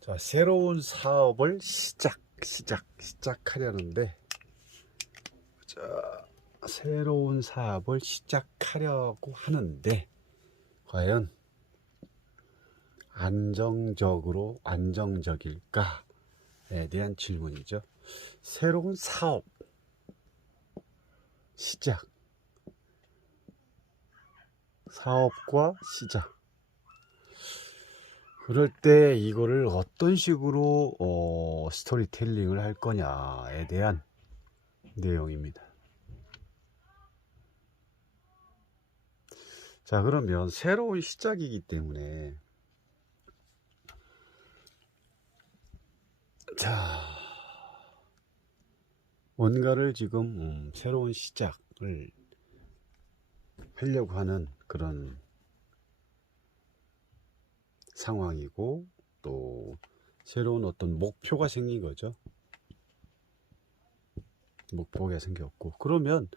자, 새로운 사업을 시작하려는데, 자, 새로운 사업을 시작하려고 하는데, 과연 안정적일까에 대한 질문이죠. 새로운 사업, 시작. 사업과 시작. 그럴 때 이거를 어떤 식으로 스토리텔링을 할 거냐에 대한 내용입니다. 자, 그러면 새로운 시작이기 때문에, 자, 뭔가를 지금 새로운 시작을 하려고 하는 그런 상황이고, 또 새로운 어떤 목표가 생긴 거죠. 목표가 생겼고, 그러면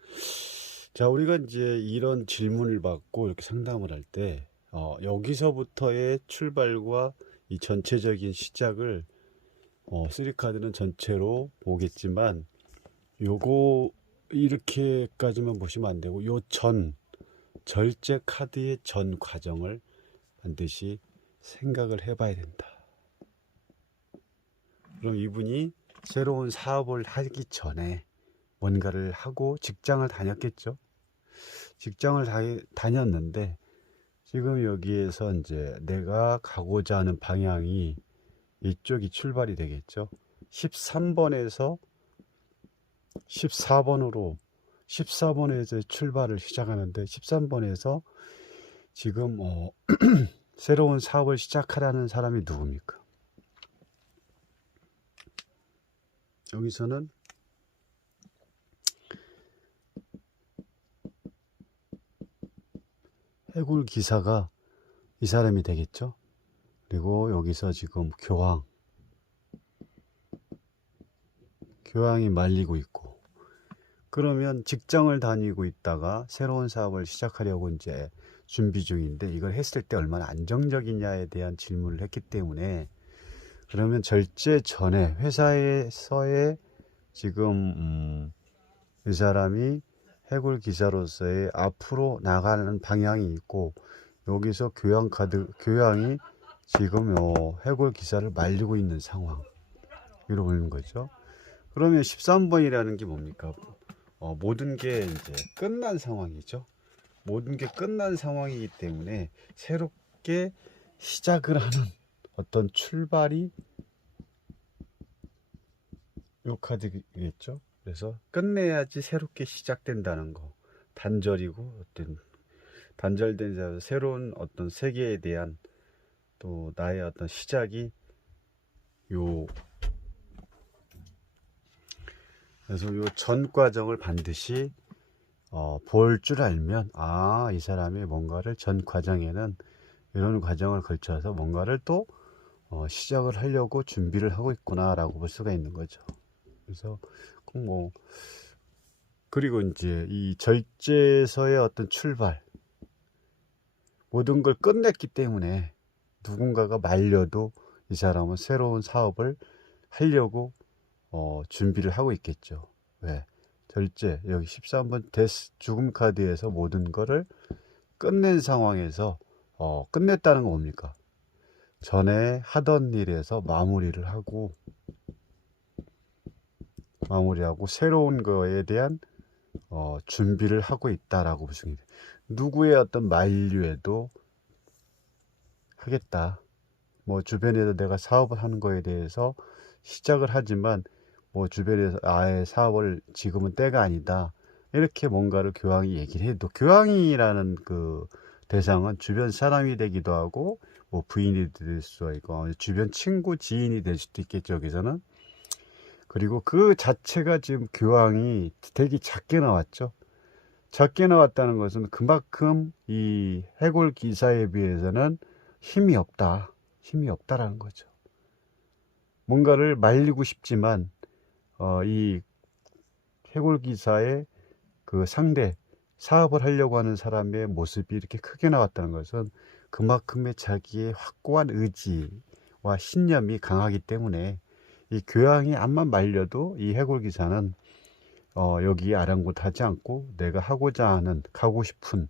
자, 우리가 이제 이런 질문을 받고 이렇게 상담을 할 때 여기서부터의 출발과 이 전체적인 시작을 3카드는 전체로 보겠지만, 요거 이렇게까지만 보시면 안 되고, 요 절제 카드의 전 과정을 반드시 생각을 해봐야 된다. 그럼 이분이 새로운 사업을 하기 전에 뭔가를 하고 직장을 다녔겠죠. 직장을 다녔는데, 지금 여기에서 이제 내가 가고자 하는 방향이 이쪽이 출발이 되겠죠. 13번에서 14번에서 출발을 시작하는데, 13번에서 지금 새로운 사업을 시작하라는 사람이 누굽니까? 여기서는 해골 기사가 이 사람이 되겠죠. 그리고 여기서 지금 교황이 말리고 있고, 그러면 직장을 다니고 있다가 새로운 사업을 시작하려고 이제 준비 중인데, 이걸 했을 때 얼마나 안정적이냐에 대한 질문을 했기 때문에, 그러면 절제 전에 회사에서의 지금 이 사람이 해골 기사로서의 앞으로 나가는 방향이 있고, 여기서 교황이 지금 해골 기사를 말리고 있는 상황, 이러고 있는 거죠. 그러면 13번이라는 게 뭡니까? 모든 게 이제 끝난 상황이죠. 모든 게 끝난 상황이기 때문에 새롭게 시작을 하는 어떤 출발이 요 카드겠죠. 그래서 끝내야지 새롭게 시작된다는 거. 단절이고, 어떤 단절된 새로운 어떤 세계에 대한 또 나의 어떤 시작이 요. 그래서 요 전 과정을 반드시 볼 줄 알면, 이 사람이 뭔가를 전 과정에는 이런 과정을 걸쳐서 뭔가를 또 시작을 하려고 준비를 하고 있구나 라고 볼 수가 있는 거죠. 그래서 그리고 이제 이 절제에서의 어떤 출발, 모든 걸 끝냈기 때문에 누군가가 말려도 이 사람은 새로운 사업을 하려고 준비를 하고 있겠죠. 왜? 절제, 여기 13번 죽음 카드에서 모든 거를 끝낸 상황에서 끝냈다는 건 뭡니까? 전에 하던 일에서 마무리하고 새로운 거에 대한 준비를 하고 있다라고 보시면 돼요. 누구의 어떤 만류에도 하겠다. 뭐 주변에서 내가 사업을 하는 거에 대해서 시작을 하지만, 뭐 주변에서 아예 사업을 지금은 때가 아니다, 이렇게 뭔가를 교황이 얘기를 해도, 교황이라는 그 대상은 주변 사람이 되기도 하고, 뭐 부인이 될 수가 있고, 주변 친구, 지인이 될 수도 있겠죠, 여기서는. 그리고 그 자체가 지금 교황이 되게 작게 나왔죠. 작게 나왔다는 것은 그만큼 이 해골 기사에 비해서는 힘이 없다라는 거죠. 뭔가를 말리고 싶지만 이 해골 기사의 그 상대, 사업을 하려고 하는 사람의 모습이 이렇게 크게 나왔다는 것은 그만큼의 자기의 확고한 의지, 신념이 강하기 때문에 이 교양이 암만 말려도 이 해골기사는 여기 아랑곳하지 않고 내가 하고자 하는, 가고 싶은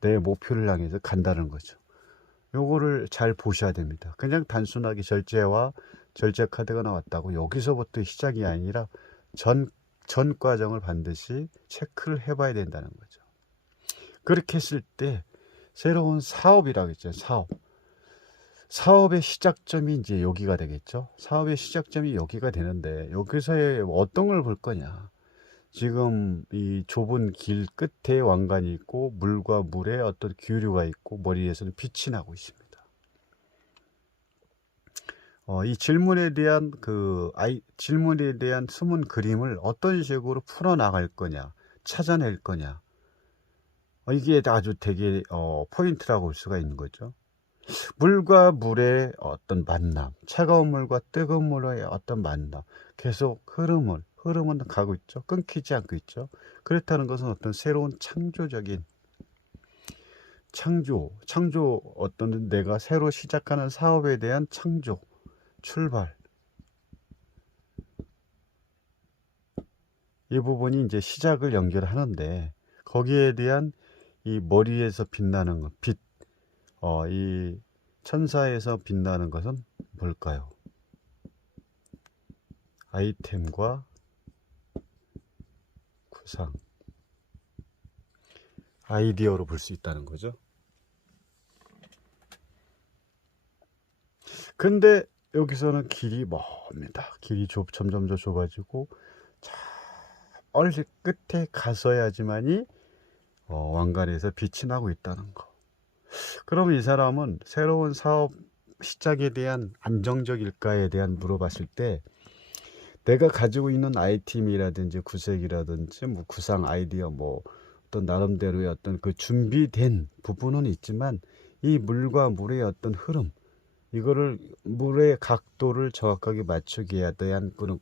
내 목표를 향해서 간다는 거죠. 요거를 잘 보셔야 됩니다. 그냥 단순하게 절제와 절제 카드가 나왔다고 여기서부터 시작이 아니라 전 과정을 반드시 체크를 해봐야 된다는 거죠. 그렇게 했을 때 새로운 사업이라고 했죠. 사업의 시작점이 이제 여기가 되겠죠. 사업의 시작점이 여기가 되는데 여기서의 어떤 걸 볼 거냐. 지금 이 좁은 길 끝에 왕관이 있고 물과 물에 어떤 기류가 있고 머리에서는 빛이 나고 있습니다. 이 질문에 대한 질문에 대한 숨은 그림을 어떤 식으로 풀어 나갈 거냐, 찾아낼 거냐. 이게 아주 되게 포인트라고 볼 수가 있는 거죠. 물과 물의 어떤 만남, 차가운 물과 뜨거운 물의 어떤 만남, 계속 흐름은 가고 있죠. 끊기지 않고 있죠. 그렇다는 것은 어떤 새로운 창조적인 창조, 어떤 내가 새로 시작하는 사업에 대한 창조, 출발. 이 부분이 이제 시작을 연결하는데 거기에 대한 이 머리에서 빛나는 것, 이 천사에서 빛나는 것은 뭘까요? 아이템과 구상, 아이디어로 볼 수 있다는 거죠. 근데 여기서는 길이 멉니다. 길이 점점 더 좁아지고 얼리 끝에 가서야지만이 왕관에서 빛이 나고 있다는 거. 그럼 이 사람은 새로운 사업 시작에 대한 안정적일까에 대한 물어봤을 때 내가 가지고 있는 아이템이라든지 구색이라든지 뭐 구상 아이디어 어떤 나름대로의 어떤 그 준비된 부분은 있지만 이 물과 물의 어떤 흐름, 이거를 물의 각도를 정확하게 맞추기에 대한 그런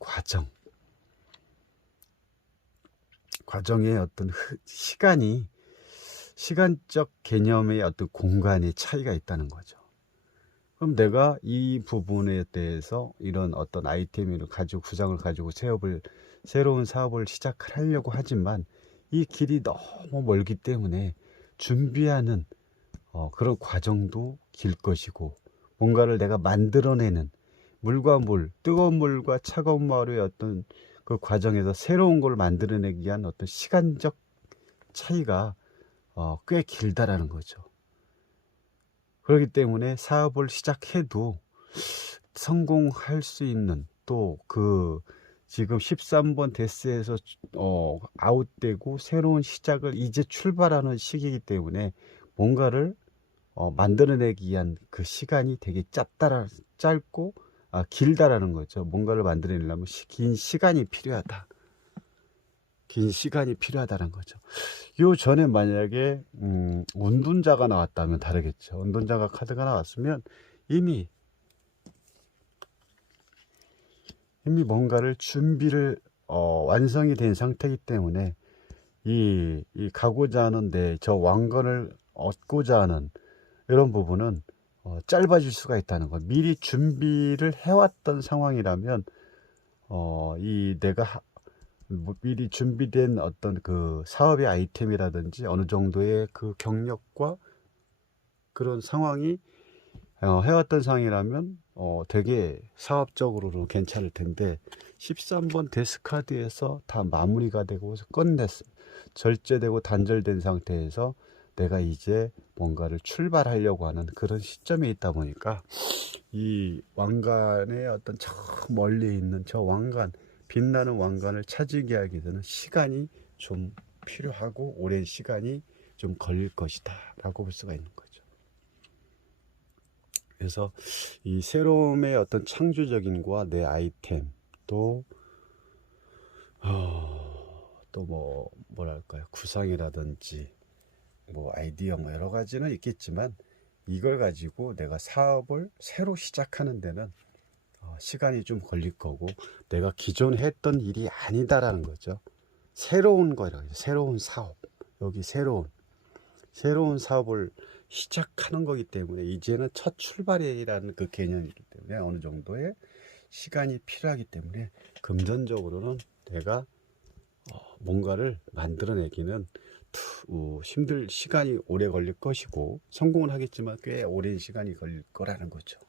과정의 어떤 시간적 개념의 어떤 공간의 차이가 있다는 거죠. 그럼 내가 이 부분에 대해서 이런 어떤 아이템을 가지고 구상을 가지고 새로운 사업을 시작하려고 하지만 이 길이 너무 멀기 때문에 준비하는 그런 과정도 길 것이고 뭔가를 내가 만들어내는 물과 물, 뜨거운 물과 차가운 물의 어떤 그 과정에서 새로운 걸 만들어내기 위한 어떤 시간적 차이가 꽤 길다라는 거죠. 그렇기 때문에 사업을 시작해도 성공할 수 있는 또 지금 13번 데스에서 아웃되고 새로운 시작을 이제 출발하는 시기이기 때문에 뭔가를 만들어내기 위한 그 시간이 되게 짧고 길다라는 거죠. 뭔가를 만들어내려면 긴 시간이 필요하다. 긴 시간이 필요하다는 거죠. 요 전에 만약에 운둔자가 나왔다면 다르겠죠. 운둔자가 카드가 나왔으면 이미 뭔가를 준비를 완성이 된 상태이기 때문에 이 가고자 하는 저 왕관을 얻고자 하는 이런 부분은 짧아질 수가 있다는 것. 미리 준비를 해왔던 상황이라면 내가 미리 준비된 어떤 그 사업의 아이템이라든지 어느 정도의 그 경력과 그런 상황이 해왔던 상황이라면 되게 사업적으로는 괜찮을 텐데 13번 데스카드에서 다 마무리가 되고 절제되고 단절된 상태에서 내가 이제 뭔가를 출발하려고 하는 그런 시점에 있다 보니까 이 왕관의 어떤 저 멀리 있는 저 왕관, 빛나는 왕관을 찾기 위해서는 시간이 좀 필요하고 오랜 시간이 좀 걸릴 것이다 라고 볼 수가 있는 거죠. 그래서 이 새로움의 어떤 창조적인과 내 아이템 또 뭐랄까요, 구상이라든지 아이디어 여러 가지는 있겠지만 이걸 가지고 내가 사업을 새로 시작하는 데는 시간이 좀 걸릴 거고 내가 기존에 했던 일이 아니다라는 거죠. 새로운 거라고 해요. 새로운 사업. 여기 새로운 사업을 시작하는 거기 때문에 이제는 첫 출발이라는 그 개념이기 때문에 때문에 어느 정도의 시간이 필요하기 때문에 금전적으로는 내가 뭔가를 만들어내기는 힘들 시간이 오래 걸릴 것이고 성공은 하겠지만 꽤 오랜 시간이 걸릴 거라는 거죠.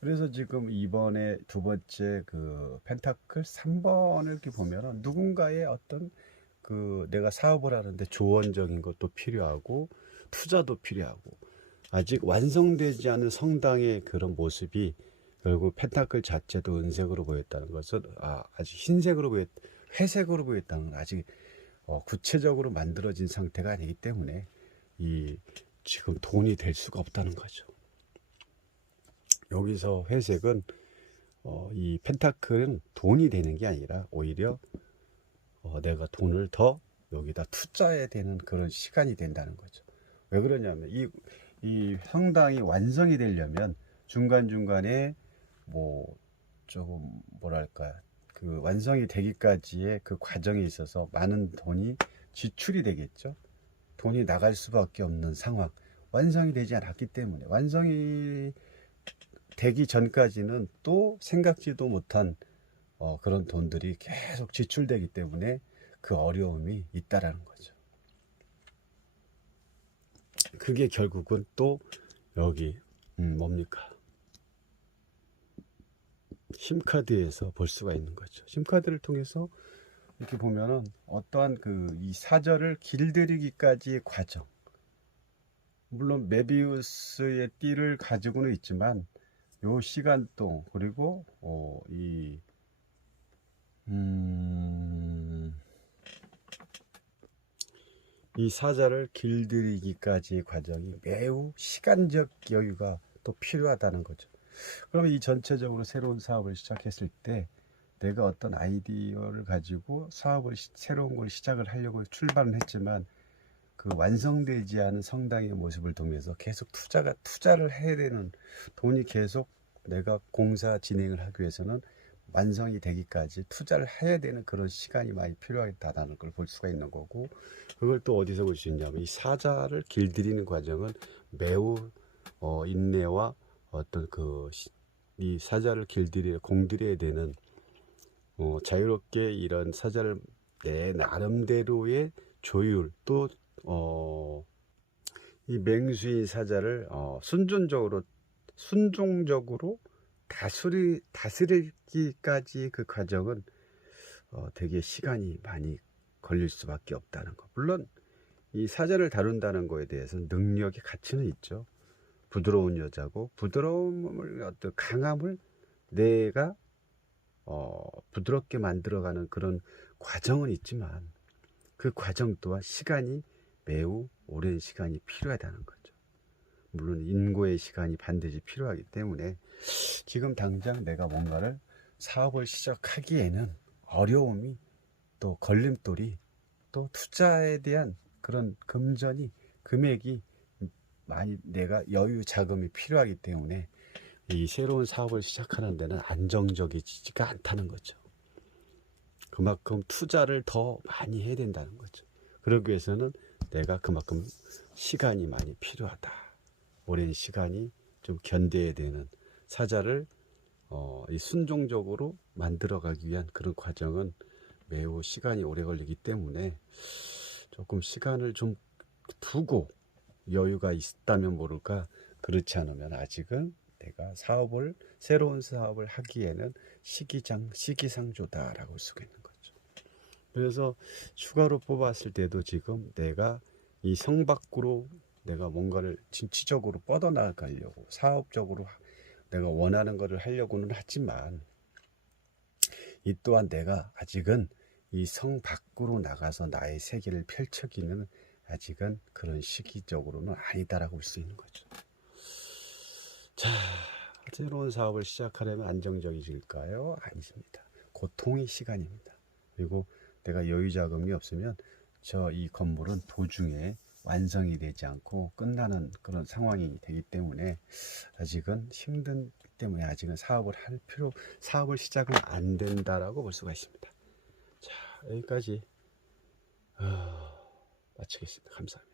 그래서 지금 이번에 두 번째 그 펜타클 3번을 이렇게 보면은 누군가의 어떤 그 내가 사업을 하는데 조언적인 것도 필요하고 투자도 필요하고 아직 완성되지 않은 성당의 그런 모습이 결국 펜타클 자체도 은색으로 보였다는 것은 아직 흰색으로 회색으로 보였다는 건 아직 구체적으로 만들어진 상태가 아니기 때문에 이 지금 돈이 될 수가 없다는 거죠. 여기서 회색은 이 펜타클은 돈이 되는 게 아니라 오히려 내가 돈을 더 여기다 투자해야 되는 그런 시간이 된다는 거죠. 왜 그러냐면 이 성당이 완성이 되려면 중간중간에 뭐 조금 뭐랄까 그 완성이 되기까지의 그 과정에 있어서 많은 돈이 지출이 되겠죠. 돈이 나갈 수밖에 없는 상황. 완성이 되지 않았기 때문에 완성이 되기 전까지는 또 생각지도 못한 그런 돈들이 계속 지출되기 때문에 그 어려움이 있다라는 거죠. 그게 결국은 또 여기 뭡니까? 심카드에서 볼 수가 있는 거죠. 심카드를 통해서 이렇게 보면은 어떠한 이 사절을 길들이기까지의 과정. 물론 메비우스의 띠를 가지고는 있지만 요 시간동 그리고 이 사자를 길들이기까지의 과정이 매우 시간적 여유가 또 필요하다는 거죠. 그러면 이 전체적으로 새로운 사업을 시작했을 때 내가 어떤 아이디어를 가지고 새로운 걸 시작을 하려고 출발은 했지만 그 완성되지 않은 성당의 모습을 통해서 계속 투자를 해야 되는 돈이 계속 내가 공사 진행을 하기 위해서는 완성이 되기까지 투자를 해야 되는 그런 시간이 많이 필요하다는 걸 볼 수가 있는 거고, 그걸 또 어디서 볼 수 있냐면 이 사자를 길들이는 과정은 매우 인내와 어떤 이 사자를 공들여야 되는 자유롭게 이런 사자를 내 나름대로의 조율 또 이 맹수인 사자를 순종적으로 다스리기까지 그 과정은 되게 시간이 많이 걸릴 수밖에 없다는 거. 물론 이 사자를 다룬다는 거에 대해서는 능력의 가치는 있죠. 부드러운 여자고 어떤 강함을 내가 부드럽게 만들어가는 그런 과정은 있지만 그 과정 또한 시간이 매우 오랜 시간이 필요하다는 거죠. 물론 인고의 시간이 반드시 필요하기 때문에 지금 당장 내가 뭔가를 사업을 시작하기에는 어려움이 또 걸림돌이 또 투자에 대한 그런 금액이 많이 내가 여유 자금이 필요하기 때문에 이 새로운 사업을 시작하는 데는 안정적이지가 않다는 거죠. 그만큼 투자를 더 많이 해야 된다는 거죠. 그러기 위해서는 내가 그만큼 시간이 많이 필요하다. 오랜 시간이 좀 견뎌야 되는 사자를 순종적으로 만들어가기 위한 그런 과정은 매우 시간이 오래 걸리기 때문에 조금 시간을 좀 두고 여유가 있다면 모를까, 그렇지 않으면 아직은 내가 새로운 사업을 하기에는 시기상조다라고 할 수가 있는 거죠. 그래서 추가로 뽑았을 때도 지금 내가 이 성 밖으로 내가 뭔가를 진취적으로 뻗어나가려고 사업적으로 내가 원하는 것을 하려고는 하지만 이 또한 내가 아직은 이 성 밖으로 나가서 나의 세계를 펼쳐기는 아직은 그런 시기적으로는 아니다라고 볼 수 있는 거죠. 자, 새로운 사업을 시작하려면 안정적이실까요? 아니십니다. 고통의 시간입니다. 그리고 내가 여유 자금이 없으면 이 건물은 도중에 완성이 되지 않고 끝나는 그런 상황이 되기 때문에 아직은 힘든 때문에 아직은 사업을 시작은 안 된다라고 볼 수가 있습니다. 자, 여기까지 마치겠습니다. 감사합니다.